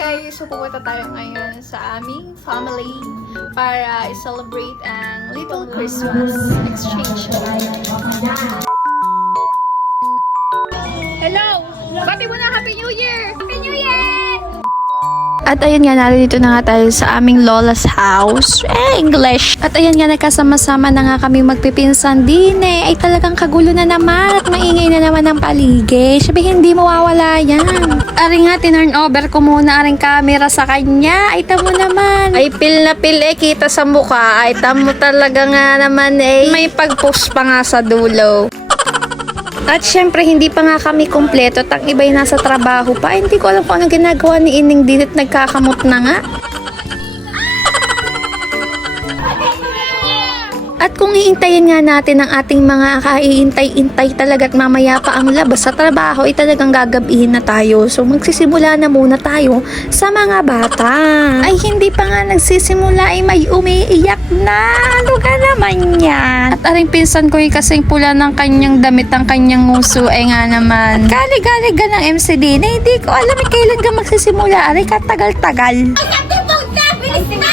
guys, so pupunta tayo ngayon sa aming family para i-celebrate ang Little Christmas Exchange. Hello! Bati mo na! Happy New Year! Happy New Year! At ayan nga, narito na nga tayo sa aming lola's house. English! At ayan nga, nagkasama-sama na nga kami magpipinsan din Ay talagang kagulo na naman at maingay na naman ang paligid. Sabi, hindi mawawala yan. Ari nga, tinurn over ko muna aring camera sa kanya. Ay tamo naman. Ay pil na pil kita sa mukha. Ay tamo talaga nga naman may pag-post pa nga sa dulo. At syempre, hindi pa nga kami kompleto at ang iba'y nasa trabaho pa. Hindi ko alam kung anong ginagawa ni Ining din at nagkakamot na nga. At kung iintayin nga natin ang ating mga kaiintay-intay talaga at mamaya pa ang labas sa trabaho, ay talagang gagabihin na tayo. So magsisimula na muna tayo sa mga bata. Ay hindi pa nga nagsisimula ay may umiiyak na. Ano ka naman yan? At aring pinsan ko ay kasing pula ng kanyang damit ang kanyang nguso ay nga naman. Galig-galig ka ng MCD na hindi ko alam kailan ka magsisimula. Aray katagal-tagal. Ay sabi mo na! Bilis na!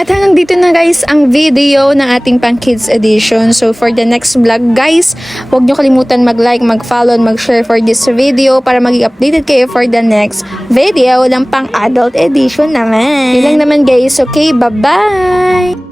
At hanggang dito na guys ang video ng ating pang kids edition. So for the next vlog guys, huwag nyo kalimutan mag-like, mag-follow, mag-share for this video para maging updated kayo for the next video ng pang adult edition naman. Yun lang naman guys. Okay, bye-bye!